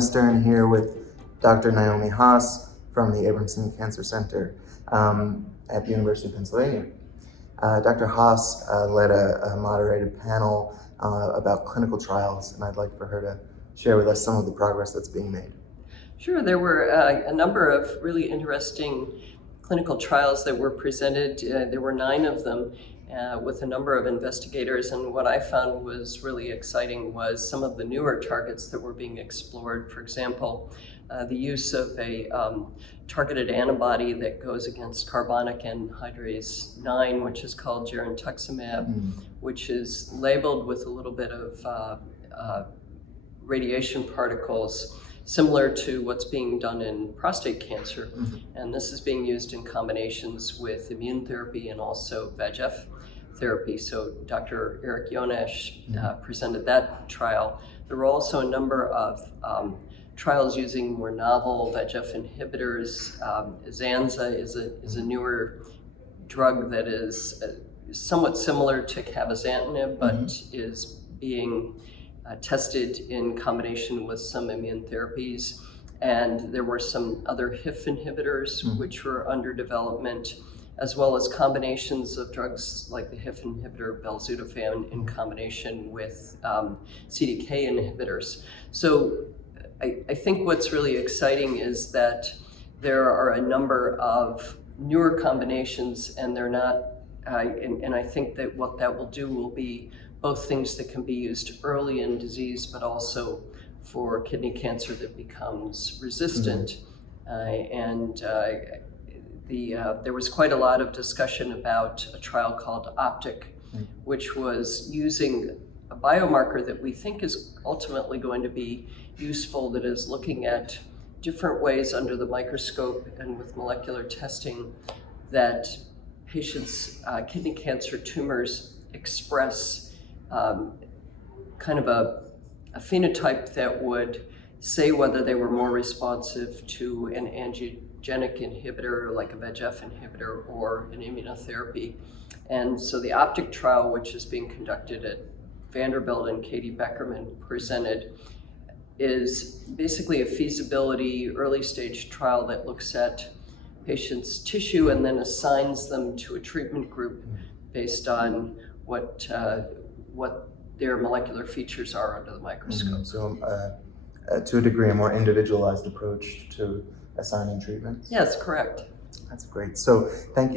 Adam Stern here with Dr. Naomi Haas from the Abramson Cancer Center at the University of Pennsylvania. Dr. Haas led a moderated panel about clinical trials, and I'd like for her to share with us some of the progress that's being made. Sure, there were a number of really interesting clinical trials that were presented. There were 9 of them with a number of investigators, and what I found was really exciting was some of the newer targets that were being explored. For example, the use of a targeted antibody that goes against carbonic anhydrase 9, which is called girentuximab, which is labeled with a little bit of radiation particles similar to what's being done in prostate cancer. And this is being used in combinations with immune therapy and also VEGF therapy. So Dr. Eric Yonesh presented that trial. There were also a number of trials using more novel VEGF inhibitors. Zanza is a newer drug that is somewhat similar to cabozantinib, but is being tested in combination with some immune therapies. And there were some other HIF inhibitors which were under development, as well as combinations of drugs like the HIF inhibitor belzutifan in combination with CDK inhibitors. So I think what's really exciting is that there are a number of newer combinations, and they're not, and I think that what that will do will be both things that can be used early in disease, but also for kidney cancer that becomes resistant. There was quite a lot of discussion about a trial called OPTIC, which was using a biomarker that we think is ultimately going to be useful, that is looking at different ways under the microscope and with molecular testing that patients' kidney cancer tumors express kind of a phenotype that would say whether they were more responsive to an angiogenic inhibitor like a VEGF inhibitor or an immunotherapy. And so the OPTIC trial, which is being conducted at Vanderbilt and Katie Beckerman presented, is basically a feasibility early stage trial that looks at patients' tissue and then assigns them to a treatment group based on what their molecular features are under the microscope. So to a degree, a more individualized approach to assigning treatments? Yes, correct. That's great. So thank you.